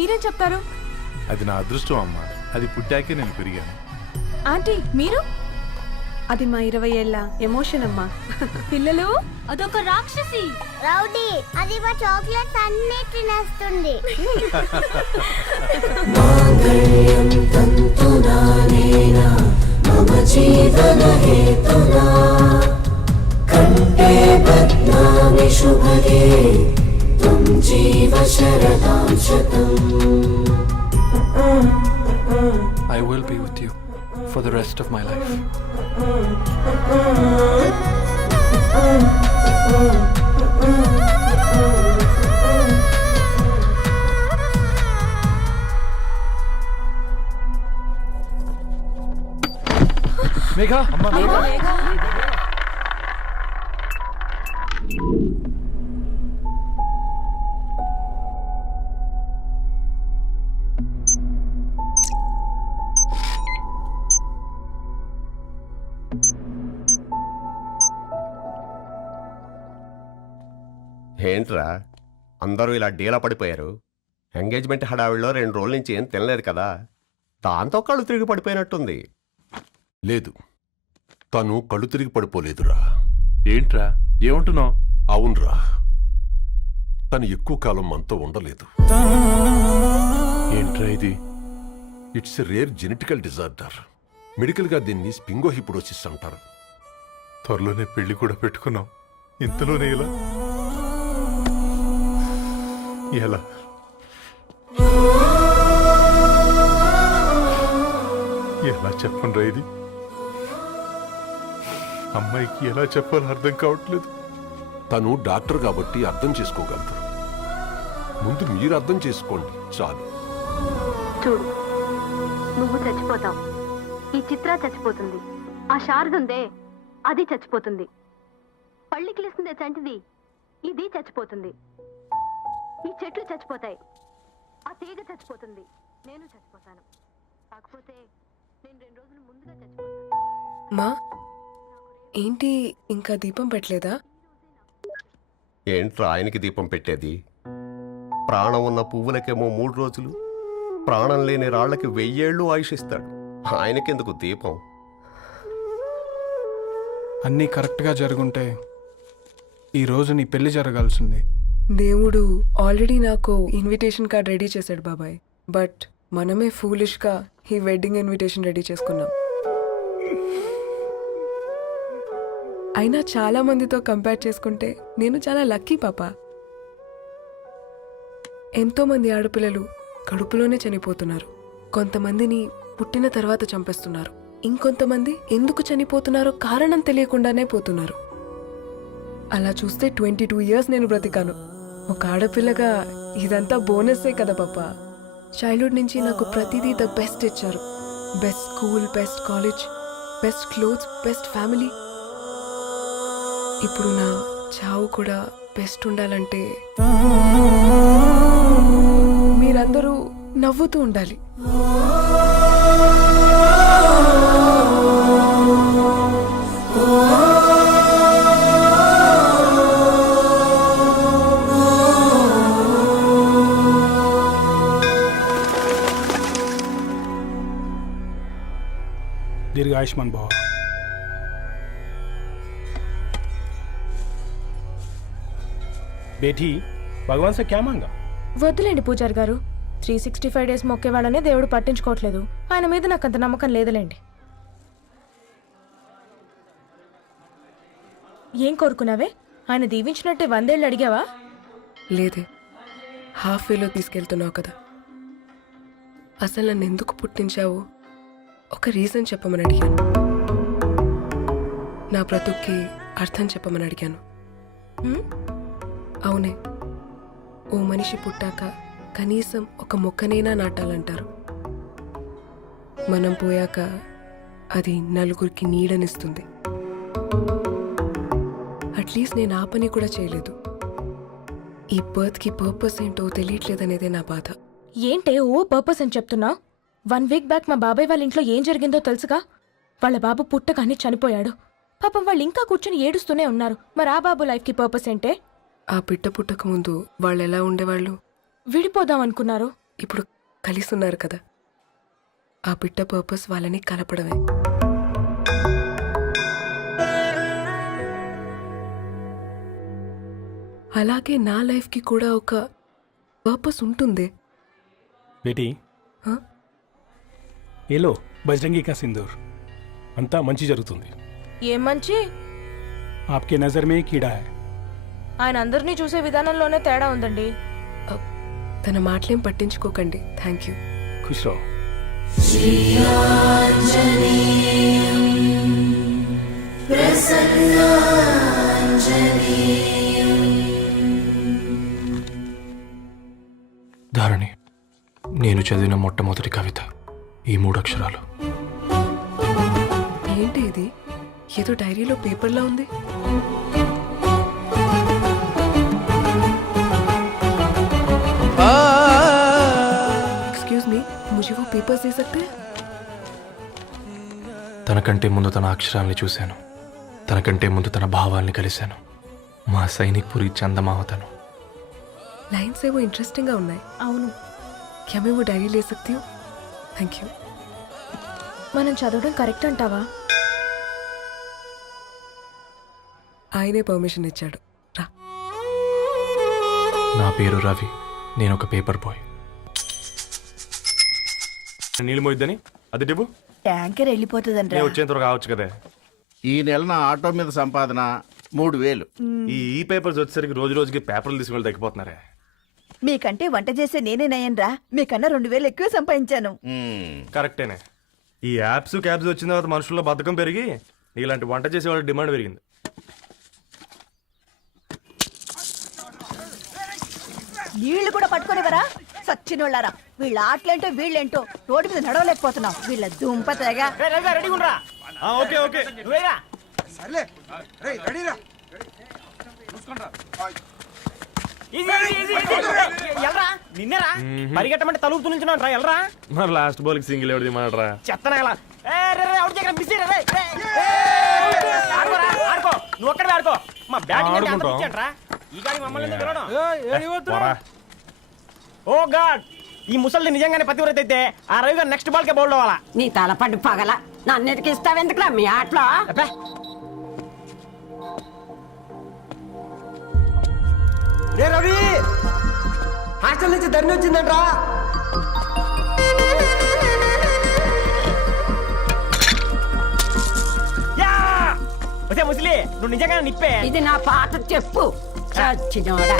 మీరేం చెప్తారు? అది నా అదృష్టం అమ్మా. అది పుట్టాకే నేను పెరిగాను. ఆంటీ మీరు? అది మా 20 ఏళ్ళ ఎమోషన్ అమ్మా. పిల్లలు అదొక రాక్షసి రౌడీ, అది మా చాక్లెట్స్ అన్ని తినేస్తుంది. I will be with you for the rest of my life. Megha, ఏంట్రా అందరూ ఇలా డీలా పడిపోయారు? ఎంగేజ్మెంట్ హడావిడిలో 2 రోజుల నుంచి ఏం తినలేదు కదా, దాంతో కళ్ళు తిరిగి పడిపోయినట్టుంది. లేదు, తను కళ్ళు తిరిగి పడిపోలేదురా. ఏంట్రా ఏమంటున్నావు? అవునరా, తను ఎక్కువ కాలం మనతో ఉండలేదు. ఏంట్రా ఇది? It's a rare genetical disorder. మెడికల్గా దీన్ని స్పింగోహిపోడోసిస్ అంటారు. త్వరలోనే పెళ్లి కూడా పెట్టుకున్నాం, ఇంతలోనే ఇలా ఎలా? ఎలా చెప్పండ్రా ఇది? అమ్మాయికి ఎలా చెప్పాలో అర్థం కావట్లేదు. తను డాక్టర్ కాబట్టి అర్థం చేసుకోగలరు. ముందు మీరు అర్థం చేసుకోండి చాలు. చూడు, నువ్వు చచ్చిపోతావు, ఈ చిత్ర చచ్చిపోతుంది, ఆ శారదుందే అది చచ్చిపోతుంది, పళ్ళికిలిస్తుందే చంటిది ఇది చచ్చిపోతుంది, ఈ చెట్లు చచ్చిపోతాయి, ఆ తీగ చచ్చిపోతుంది, నేను చచ్చిపోతాను. కాకపోతే నేను 2 రోజులు ముందుగా చచ్చిపోతాను. మా ఏంటి ఇంకా దీపం పెట్టలేదా? ఏంట్రా ఆయనకి దీపం పెట్టేది? ప్రాణం ఉన్న పువ్వులకేమో 3 రోజులు, ప్రాణం లేని రాళ్లకి 1000 ఏళ్ళు ఆయుషిస్తాడు. ఆయనకెందుకు దీపం? అన్నీ కరెక్ట్గా జరుగుంటే ఈరోజు నీ పెళ్లి జరగాల్సింది. దేవుడు ఆల్రెడీ నాకు ఇన్విటేషన్ కార్డ్ రెడీ చేశాడు బాబాయ్. బట్ మనమే ఫూలిష్గా ఈ వెడ్డింగ్ ఇన్విటేషన్ రెడీ చేసుకున్నాం. అయినా చాలా మందితో కంపేర్ చేసుకుంటే నేను చాలా లక్కీ పాప. ఎంతో మంది ఆడపిల్లలు కడుపులోనే చనిపోతున్నారు. కొంతమందిని పుట్టిన తర్వాత చంపేస్తున్నారు. ఇంకొంతమంది ఎందుకు చనిపోతున్నారో కారణం తెలియకుండానే పోతున్నారు. అలా చూస్తే 22 ఇయర్స్ నేను బ్రతికాను. ఒక ఆడపిల్లగా ఇదంతా బోనస్సే కదా పాప. చైల్డ్హుడ్ నుంచి నాకు ప్రతిదీ ద బెస్ట్ ఇచ్చారు. Best school, best college, best clothes, best family. ఇప్పుడు నా చావు కూడా బెస్ట్ ఉండాలంటే మీరందరూ నవ్వుతూ ఉండాలి. दीर्घ आयुष्मान भव. बेटी, भगवान से क्या मांगा? వద్దులేండి పూజారి గారు. 365 డేస్ మొక్కేవాళ్ళనే దేవుడు పట్టించుకోవట్లేదు. ఆయన మీద నాకు అంత నమ్మకం లేదులేండి. ఏం కోరుకున్నావే? ఆయన దీవించినట్టే 100 ఏళ్ళు అడిగావా? లేదే, హాఫ్ వేలో తీసుకెళ్తున్నావు కదా. అసలు నన్ను ఎందుకు పుట్టించావు ఒక రీజన్ చెప్పమని అడిగాను. నా బ్రతుక్కి అర్థం చెప్పమని అడిగాను. అవునే, ఓ మనిషి పుట్టాక కనీసం ఒక మొక్కనైనా నాటాలంటారు. మనం పోయాక అది నలుగురికి నీడనిస్తుంది. అట్లీస్ట్ నేను ఆ పని కూడా చేయలేదు. ఈ బర్త్కి పర్పస్ ఏంటో తెలియట్లేదనేదే నా బాధ. ఏంటే ఓ పర్పస్ అని చెప్తున్నా? 1 వీక్ బ్యాక్ మా బాబాయ్ వాళ్ళ ఇంట్లో ఏం జరిగిందో తెలుసుగా? వాళ్ళ బాబు పుట్టగానే చనిపోయాడు. పాపం వాళ్ళు ఇంకా కూర్చొని ఏడుస్తూనే ఉన్నారు. మరి ఆ బాబు లైఫ్కి పర్పస్ ఏంటే? ఆ బిడ్డ పుట్టక ముందు వాళ్ళు ఎలా ఉండేవాళ్ళు? విడిపోదాం అనుకున్నారు. ఇప్పుడు కలిసి ఉన్నారు కదా, ఆ బిడ్డ పర్పస్ వాళ్ళని కలపడమే. అలాగే నా లైఫ్కి కూడా ఒక పర్పస్ ఉంటుంది. बेटी हाँ? ये लो बजरंगी का सिंदूर अंता मंची जరుగుతుంది. ఏం మంచి आपके नजर में कीड़ा है. ఆయన అందరినీ చూసే విధానంలోనే తేడా ఉందండి. తన మాటలేం పట్టించుకోకండి. Thank you. खुश रहो. ధారణి, నేను చదివిన మొట్టమొదటి కవిత ఈ 3 అక్షరాలు. ఏంటి ఇది? ఏదో డైరీలో పేపర్లా ఉంది. एक्सक्यूज मी, मुझे वो पेपर्स दे सकते हैं? తనకంటే ముందు తన అక్షరాల్ని చూశాను, తనకంటే ముందు తన భావాల్ని కలిశాను. మా సైనిక్ పురి చందమావతను. लाइन्स वो इंटरेस्टिंग గా ఉన్నాయి. అవును, क्या मैं वो डायरी ले सकती हूँ? Thank you. మనం చదవడం కరెక్ట్ అంటావా? ఆయనే పర్మిషన్ ఇచ్చాడు. రా. నా పేరు రవి, నేను ఒక పేపర్ బాయ్. నీళ్ళు మోయిద్దని అది డిబు ట్యాంకర్ వెళ్ళిపోతుందంట. వచ్చేంత కావచ్చు కదా. ఈ నెల నా ఆటో మీద సంపాదన 3000. ఈ పేపర్స్ వచ్చేసరికి రోజు రోజుకి పేపర్లు తీసుకుని తగ్గిపోతున్నారే. మీకంటే వంట చేసే నేనే నయ్యన్రా, మీకన్నా 2000 ఎక్కువ సంపాదించాను. కరెక్టేనే. ఈ యాప్స్ క్యాబ్స్ వచ్చిన తర్వాత మనుషుల్లో బద్ధకం పెరిగి ఇలాంటి వంట చేసే వాళ్ళ డిమాండ్ పెరిగింది. నీళ్లు కూడా పట్టుకునేవరా సచ్చినోళ్ళారా. వీళ్ళ ఆటలేంటో వీళ్ళేంటో రోడ్డు మీద నడవలేకపోతున్నాం. వీళ్ళ దుంప తెగ. ఓకే ఓకే నిన్నరా పరిగెట్టమంటే తలుపుతూ నుంచున్నాను రా. ఎల్రా మరి లాస్ట్ బాల్ కి సింగిల్ ఎవరిది మాట్రా చెత్తనా ఎలా ఆడుకో, నువ్వు ఒక్కడే ఆడుకో. మా బ్యాటింగ్ రా. ఈ గాడి మమ్మల్ని ఎందుకు పిలవడం? ఓ గాడ్, ఈ ముసలి నిజంగానే పతివ్రత అయితే ఆ రవి గారు నెక్స్ట్ బాల్ కే బౌల్డ్ అవ్వాలా. నీ తలపండు పగల నన్ను ఇస్తావెందుకురా మీ ఆటలో? రే రవి, హాస్టల్ నుంచి ధరణి వచ్చిందంట్రా. వచ్చే ముసలి, నువ్వు నిజంగా నిప్పే. ఇది నా పాట చెప్పు చచ్చినోడా.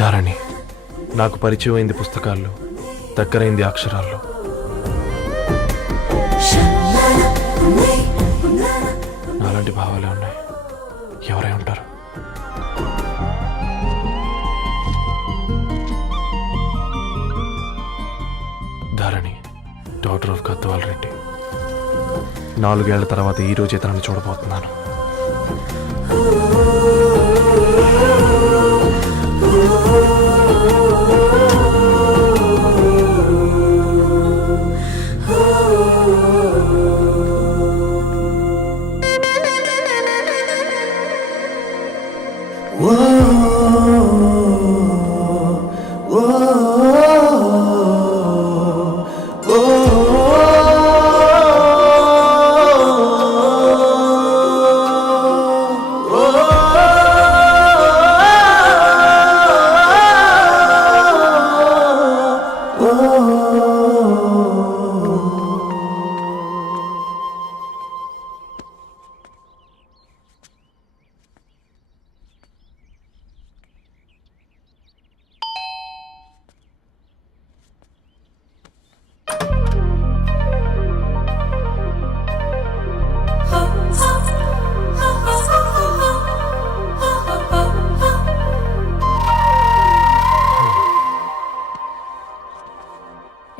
ధారణి, నాకు పరిచయం అయింది పుస్తకాల్లో, దగ్గరైంది అక్షరాల్లో. నాలాంటి భావాలే ఉన్నాయి. ఎవరై ఉంటారు? Dharani, daughter of Gadwal Reddy. 4 ఏళ్ల తర్వాత ఈ రోజే తనని చూడబోతున్నాను.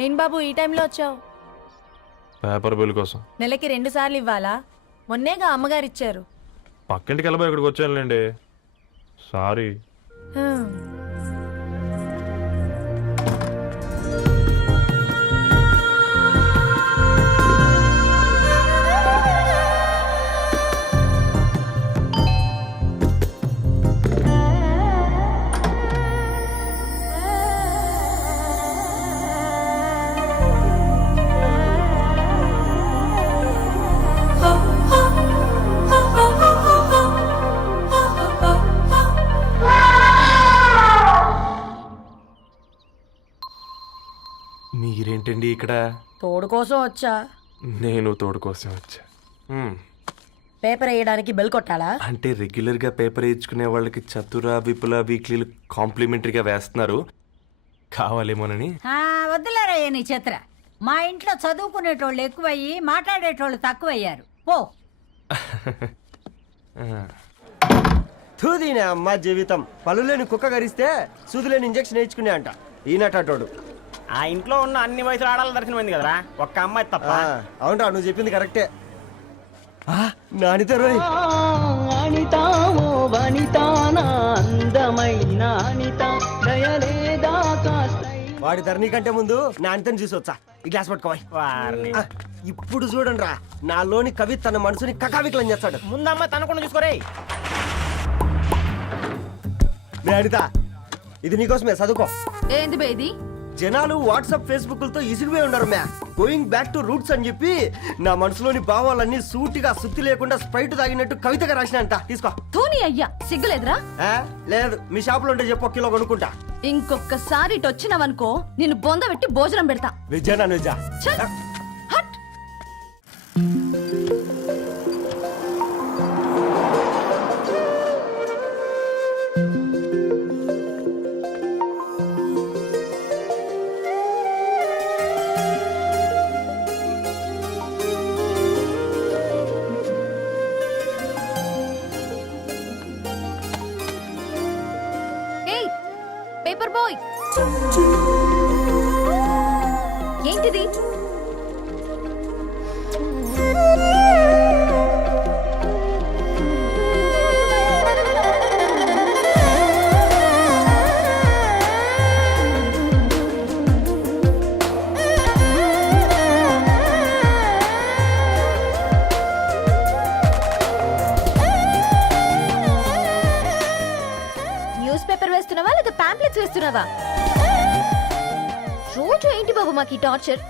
ఏం బాబు ఈ టైంలో వచ్చావు? పేపర్ బిల్ కోసం. నెలకి 2 సార్లు ఇవ్వాలా? మొన్నేగా అమ్మగారు ఇచ్చారు. పక్కింటికి వెళ్ళబోయి ఇక్కడికి వచ్చానులేండి. సారీ. మీరేంటండి ఇక్కడ? తోడు కోసం వచ్చా. నేను తోడు కోసం వచ్చా. పేపర్ వేయడానికి బెల్ కొట్టాలా? అంటే రెగ్యులర్గా పేపర్ వేయించుకునే వాళ్ళకి చతుర విపుల వీక్లీలు కాంప్లిమెంటరీగా వేస్తున్నారు, కావాలేమోనని. వద్దులేరా నీ చిత్ర. మా ఇంట్లో చదువుకునేటోళ్ళు ఎక్కువయ్యి మాట్లాడేటోళ్ళు తక్కువయ్యారు. పో. తూదీనే అమ్మ జీవితం. పళ్ళులేని కుక్క గరిస్తే సూదులేని ఇంజక్షన్ వేయించుకునే అంట ఈనటోడు. ఆ ఇంట్లో ఉన్న అన్ని వయసులో ఆడాల దర్శనమైంది కదరా, ఒక్క అమ్మాయి తప్ప. అవునరా, నువ్వు చెప్పింది కరెక్టే. నానిత రోయ్ వాడి ధరణి కంటే ముందు నానితని చూసి వచ్చా. ఈ గ్లాస్ పట్టుకోవాలి. ఇప్పుడు చూడండి రా, నాలోని కవి తన మనసుని కకావికలం చేస్తాడు. ముందమ్మ తనకుండా చూసుకోరే. అనిత, ఇది నీకోసమే, చదువుకో. ఏంది బేది? జనాలు వాట్సాప్ ఫేస్బుక్లతో ఇసిగిపోయి ఉన్నారు మ్యా. గోయింగ్ బ్యాక్ టు రూట్స్ అని చెప్పి నా మనసులోని భావాలన్నీ సూటిగా సుత్తి లేకుండా స్ప్రైట్ తాగినట్టు కవితగా రాసిన అంట. తీసుకో. ధోని అయ్యా, సిగ్గులేదురా? లేదు, మీ షాప్ లో ఉంటే చెప్పు, 1 కిలో కొనుక్కుంటా. ఇంకొకసారి ఇటు వచ్చినావనుకో నిన్ను బొంద పెట్టి భోజనం పెడతా. విజయనా నిజా. పేపర్ బాయ్, ఏంటిది? న్యూస్ పేపర్ వేస్తున్నావా లేదా పాంప్లెట్స్ వేస్తున్నావా? రోజు ఏంటి బాబు మాకు ఈ టార్చర్?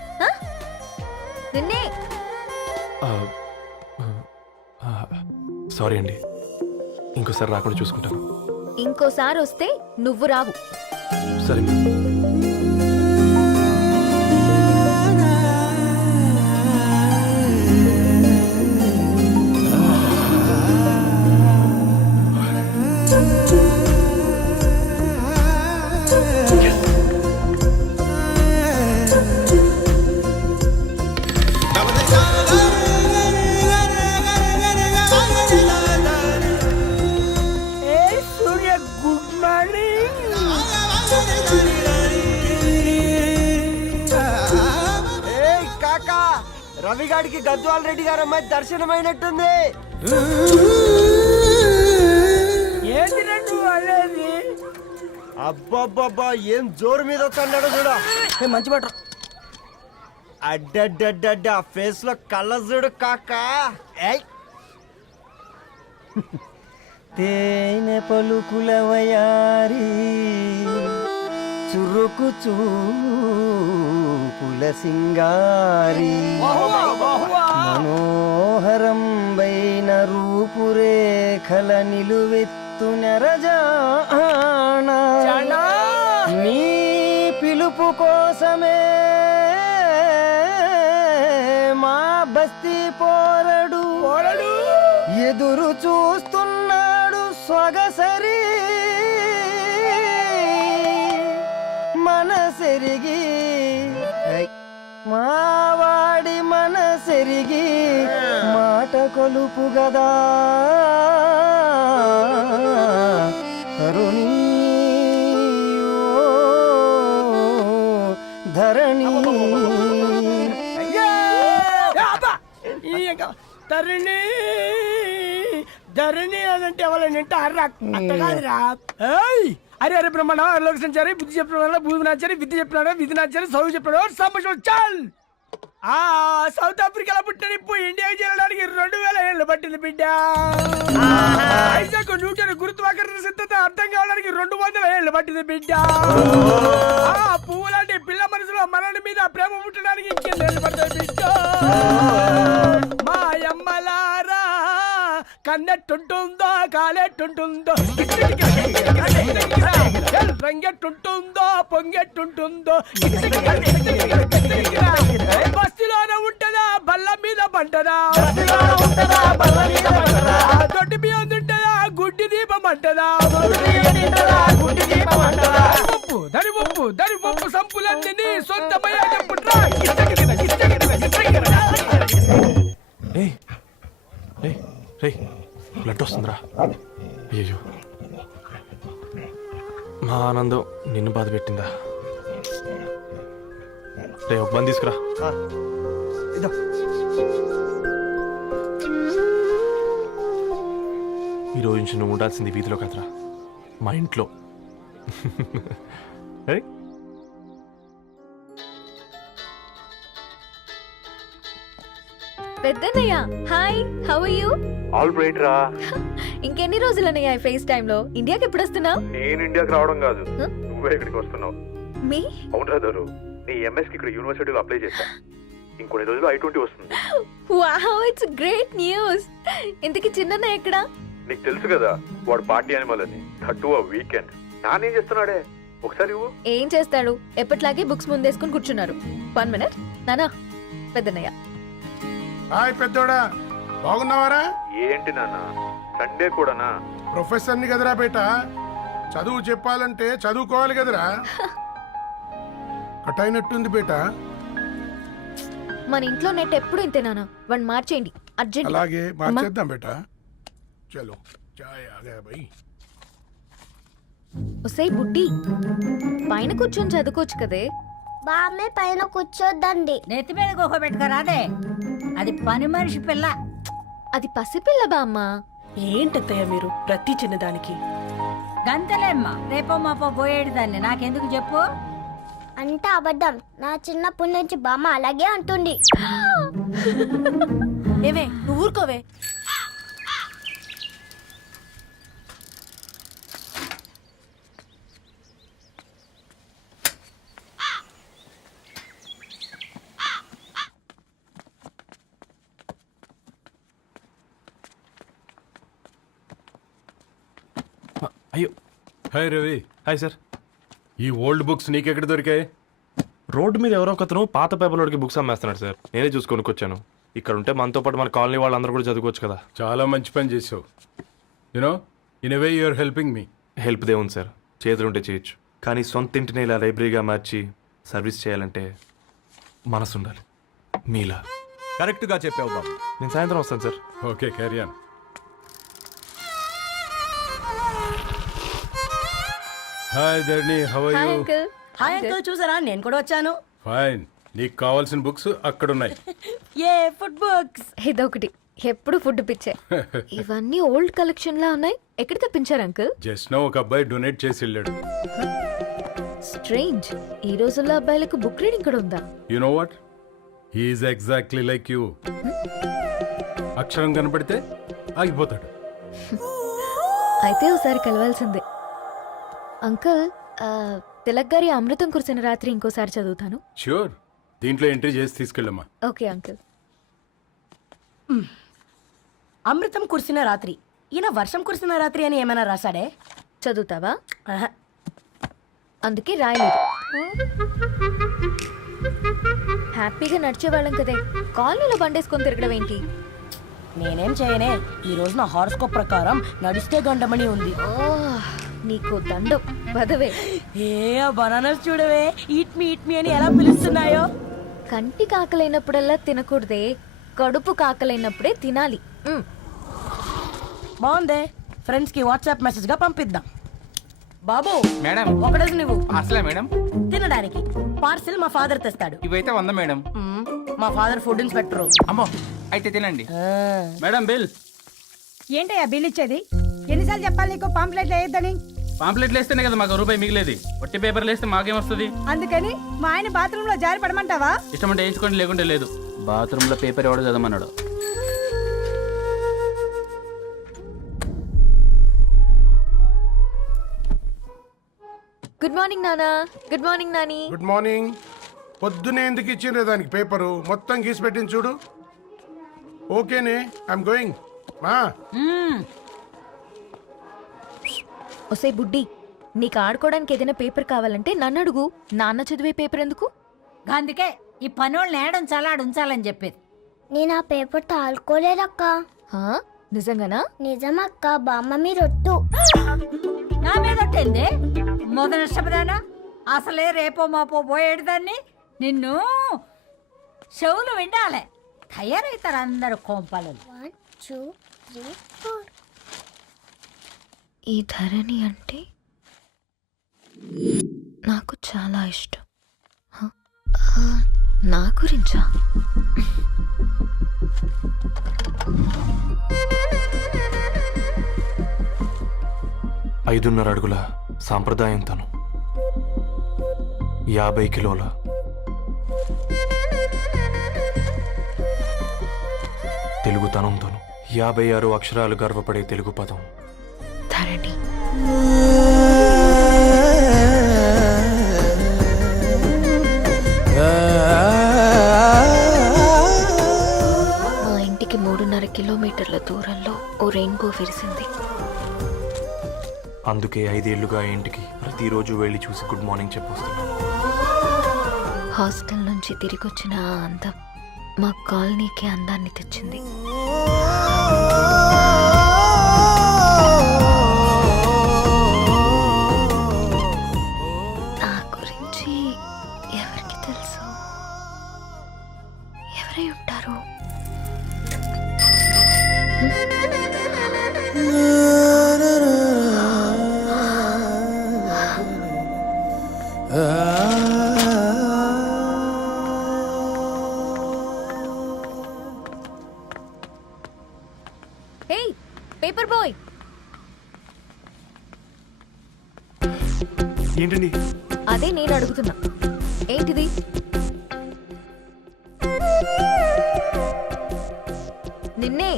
నిన్నే. సారీ అండి, ఇంకోసారి రాకుండా చూసుకుంటాను. ఇంకోసారి వస్తే నువ్వు రావు. సరే. రవిగాడికి గద్వాల్ రెడ్డి గారు అమ్మాయి దర్శనమైనట్టుంది. అబ్బాబ్బా, ఏం జోరు మీద వస్తున్నాడో చూడ. మంచి మాట. అడ్డడ్డడ్డ ఫేస్ లో కళ్ళ చూడు కాకా. తేనె పలుకుల వయారి చురుకు చూపుల సింగారి మనోహరం బైన రూపురేఖల నిలువెత్తు నెరజానా నీ పిలుపు కోసమే మా బస్తీ పోరడు ఎదురు చూస్తున్నాడు స్వగసరి మనసెరిగి మావాడి మనసెరిగి మాట కొలుపు గదా కరుణీ ధరణి ధరణి ధరణి అదంటే ఎవరైనా అట్ట కాదురా. అరే అరే బ్రహ్మణ లోక సంచారి బుద్ధి చెప్పిన భూమి నాచారి విద్య చెప్పినాడు విధి నాచారి చదువు చెప్పినాడు సంభాషణ చాల్. సౌత్ ఆఫ్రికాలో పుట్టిన ఇప్పుడు ఇండియాకి చేరడానికి 2000 ఏళ్ళు పట్టింది బిడ్డ. ఐజాక్ న్యూటన్ గురుత్వాకర్షణ సిద్ధత అర్థం కావడానికి 200 ఏళ్ళు పట్టింది బిడ్డ. పువ్వు లాంటి పిల్ల మనసులో మనని మీద ప్రేమ పుట్టడానికి ఇంకేళ్ళు పడుతుంది బిడ్డ. మా అమ్మలారా కన్నెట్టుంటుందో కాలెట్టుంటుందో రంగెట్టుంటుందో పొంగెట్టుంటుందో బస్తిలోన ఉంటదా బల్ల మీద పంటదా దొడ్డి బియ్యం తింటదా గుడ్డి దీపం అంటదా దరి పప్పు సంపులన్నీ నీ సొంతమయ్యేటప్పుడు ఏయ్ ఏయ్ రే బ్లడ్ వస్తుందిరా అయ్యో మా ఆనందం నిన్ను బాధ పెట్టిందా రే ఒక బంద్ తీసుకురా ఈ రోజు నుంచి నువ్వు ఉండాల్సింది వీధిలో కదరా మా ఇంట్లో ఏయ్ పెద్దన్నయ్య hi how are you all right రా. ఇంకెన్ని రోజులన్నయ్య ఈ ఫేస్ టైమ్ లో ఇండియాకి ఎప్పుడు వస్తున్నావు నేను ఇండియాకి రావడం కాదు, నువ్వే ఇక్కడికి వస్తున్నావు. మీ అవునరా దొరు, నీ ఎంఎస్ కి ఇక్కడ యూనివర్సిటీలో అప్లై చేశా. ఇంకొన్ని రోజులు I-20 వస్తుంది. Wow it's great news. ఇంతకి చిన్నన్నయ్య ఎక్కడా? నీకు తెలుసు కదా వాడు పార్టీ అనిమల్ అని, థర్టూ ఆ వీకెండ్. నానేం చేస్తున్నాడే ఒకసారి ఇవ్వు. ఏం చేస్తాడు, ఎప్పటిలాగే బుక్స్ ముందేసుకుని కూర్చున్నారు. 1 మినిట్ నానా. పెద్దన్నయ్య హాయ్ పెద్దోడా, బాగున్నావారా? ఏంటి నాన్న సండే కూడానా? ప్రొఫెసర్ని కదరా బేట, చదువు చెప్పాలంటే చదువుకోవాలి కదరా. కట్ అయినట్టుంది బేట. మన ఇంట్లో నెట్ ఎప్పుడు ఇంతే నానా. వన్ మార్చేయండి అర్జెంట్. అలాగే మార్చేద్దాం బేట. చలో చాయ్ ఆగా భయ్. ఒసేయ్ బుడ్డి, పైన కూర్చొని చదువుకోవచ్చు కదే. బామ్మే పైన కూర్చోద్దండి. నెత్తి మీద గుహ పెట్టుకోరాదే, అది పని మనిషి పిల్ల. అది పసిపిల్ల బామ్మ. ఏంటత్తయ్య మీరు ప్రతి చిన్నదానికి? గంతలేమ్మా, రేపో మాపో పోయేడు దాన్ని నాకెందుకు చెప్పు. అంటే అబద్ధం. నా చిన్నప్పటి నుంచి బామ్మ అలాగే అంటుంది. ఏవే నువ్వు ఊరుకోవే. అయ్యో హాయ్ రవి. Hi sir. ఈ ఓల్డ్ బుక్స్ నీకెక్కడ దొరికాయి? రోడ్డు మీద ఎవరో ఒకతను పాత పేపర్లోకి బుక్స్ అమ్మేస్తున్నాడు సార్. నేనే చూసుకొని వచ్చాను. ఇక్కడ ఉంటే మనతో పాటు మన కాలనీ వాళ్ళందరూ కూడా చదువుకోవచ్చు కదా. చాలా మంచి పని చేసావు. You know in a way you are helping me. Help దే ఉంది సార్, చేతులుంటే చేయొచ్చు. కానీ సొంత ఇంటిని ఇలా లైబ్రరీగా మార్చి సర్వీస్ చేయాలంటే మనసు ఉండాలి మీలా. కరెక్ట్గా చెప్పావు బాబు. నేను సాయంత్రం వస్తాను sir. Okay carry on. Hi Dharani, how are hi you? Uncle. Hi uncle, చూసారా నేను కూడా వచ్చాను. ఫైన్. నీకు కావాల్సిన బుక్స్ అక్కడ ఉన్నాయి. ఏ ఫుడ్ బుక్స్? ఇదొకటి ఎప్పుడు ఫుడ్ పిచ్చే. ఇవన్నీ ఓల్డ్ కలెక్షన్ లా ఉన్నాయి. ఎక్కడ తెప్పించారు అంకుల్? జస్ట్ నో ఒక అబ్బాయి డొనేట్ చేసి వెళ్ళాడు. స్ట్రేంజ్, ఈ రోజుల్లో అబ్బాయిలకు బుక్ రీడింగ్ కూడా ఉందా? You know what, he's exactly like you. అక్షరం కనపడితే ఆగిపోతాడు. అయితే ఒకసారి కలవాల్సిందే. అంకుల్, తిలక్ గారి అమృతం కురిసిన రాత్రి ఇంకోసారి చదువుతాను. ష్యూర్, దీంట్లో ఎంట్రీ చేసి తీసుకెళ్ళమ్మా. Okay uncle. అమృతం కురిసిన రాత్రి. ఈయన వర్షం కురిసిన రాత్రి అని ఏమైనా రాశాడే? చదువుతావా? ఆహా. అందుకే రాయలేదు. హ్యాపీగా నడిచేవాళ్ళం కదే, కాలనీలో బండేసుకొని తిరగడం ఏంటి? నేనేం చేయనే, ఈ రోజు నా హారోస్కోప్ ప్రకారం నడిస్తే గండమణి ఉంది. నీకు దండం పదవే. ఏ బనానాస్ చూడవే, ఈట్ మీ అని ఎలా పిలుస్తున్నాయో. కంటి కాకలైనప్పుడల్లా తినకూడదే, కడుపు కాకలైనప్పుడే తినాలి. బాగుందే, ఫ్రెండ్స్ కి వాట్సాప్ మెసేజ్ గా పంపిద్దాం. బాబు మేడం, ఒకడేసి నువ్వు అసలే మేడం తినడానికి పార్సిల్ మా ఫాదర్ తెస్తాడు. ఇవైతే 100 మేడం. మా ఫాదర్ ఫుడ్ ఇన్స్పెక్టర్. అమ్మో, అయితే తినండి మేడం. బిల్ ఏంటయ్యా బిల్ ఇచ్చేది? ఎన్నిసార్లు చెప్పాలి నీకు పాంప్లెట్ వేయొద్దని? పాంప్లెట్లు వేస్తేనే కదా మాకు రూపాయి మిగిలేది. వట్టి పేపర్లు వేస్తే మాకేమొస్తుంది? అందుకని మా ఆయన బాత్రూమ్ లో జారి పడమంటావా? ఇష్టం అంటే వేయించుకోండి, లేకుంటే లేదు. బాత్రూంలో పేపర్ ఎవడో చదవమన్నాడు. గుడ్ మార్నింగ్ నానా. Good morning Nani. Good morning. పొద్దునే ఎందుకు ఇచ్చిండ్రే దానికి పేపరు? మొత్తం గీసి పెట్టింది చూడు. ఓకేనే, ఐఎమ్ గోయింగ్. మా ఒసే బుడ్డి, నీకు ఆడుకోవడానికి ఏదైనా పేపర్ కావాలంటే నన్ను అడుగు. నాన్న చదివే పేపర్ ఎందుకు? అందుకే ఈ పనోళ్ళని ఏడుంచాలా ఉంచాలని చెప్పేది. నేను ఆ పేపర్ తాలుకోలేదక్క. హా? నిజంగానా? నిజమక్క, బామ్మ మీరొట్టు. నా మీద ఒట్టేంది మొదటి నష్టపదానా? అసలే రేపో మాపో పోయేడుదాన్ని. నిన్ను చెవులు వినాలే. తయారవుతారు అందరు కోంపాలు. 1 2 3 4. ఈ ధరణి అంటే నాకు చాలా ఇష్టం. హ? నా గురించా? 5.5 అడుగుల సాంప్రదాయం తను, 50 కిలోల తెలుగుతనం తను, 56 అక్షరాలు గర్వపడే తెలుగు పదం ధరణి. మా ఇంటికి 3.5 కిలోమీటర్ల దూరంలో ఓ రెయిన్బో విరిసింది. అందుకే 5 ఏళ్లుగా ఇంటికి ప్రతిరోజు వెళ్ళి చూసి గుడ్ మార్నింగ్ చెప్పొస్తున్నాను. హాస్టల్ నుంచి తిరిగొచ్చిన ఆ అందం మా కాలనీకి అందాన్ని తెచ్చింది. నా గురించి ఎవరికి తెలుసు? ఎవరై ఉంటారు? ఏయ్, పేపర్ బాయ్. ఏంటండి? అదే నేను అడుగుతున్నా. ఏంటిది? నిన్నే.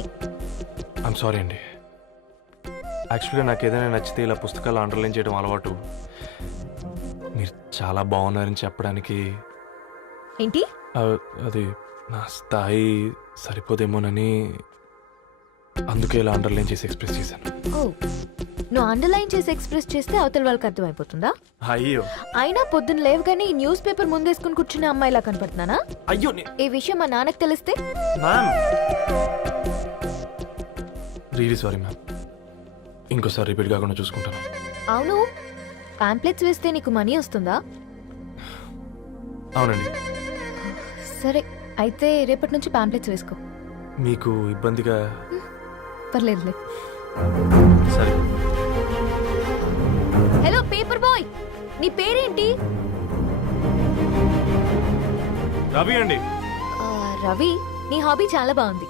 ఐమ్ సారీ అండి. యాక్చువల్గా నాకు ఏదైనా నచ్చితే ఇలా పుస్తకాలు అండర్లైన్ చేయడం అలవాటు. మీరు చాలా బాగున్నారని చెప్పడానికి ఏంటి? అది నా స్థాయి సరిపోదేమోనని అందుకే ఇలా అండర్లైన్ చేసి ఎక్స్ప్రెస్ చేశాను. ఓ, నువ్వు అండర్లైన్ చేసి ఎక్స్ప్రెస్ చేస్తే అవతల వాళ్ళకి అర్థమైపోతుందా? అయ్యో, అయినా పొద్దున్న లేవగానే ఈ న్యూస్ పేపర్ ముందేసుకుని కూర్చునే అమ్మాయిలా కనపడుతున్నానా? అయ్యో ఈ విషయం మా నాన్నకి తెలిస్తే? Ma'am, really sorry ma'am. ఇంకోసారి రిపీట్ కాకుండా చూసుకుంటాను. అవును, పాంప్లెట్స్ వేస్తే నీకు మనీ వస్తుందా? అవునండి. సరే, అయితే రేపటి నుంచి పాంప్లెట్స్ వేసుకో. మీకు ఇబ్బందిగా? పర్లేదులే. సరే. హలో పేపర్ బాయ్, నీ పేరేంటి? రవి అండి. రవి, నీ హాబీ చాలా బాగుంది.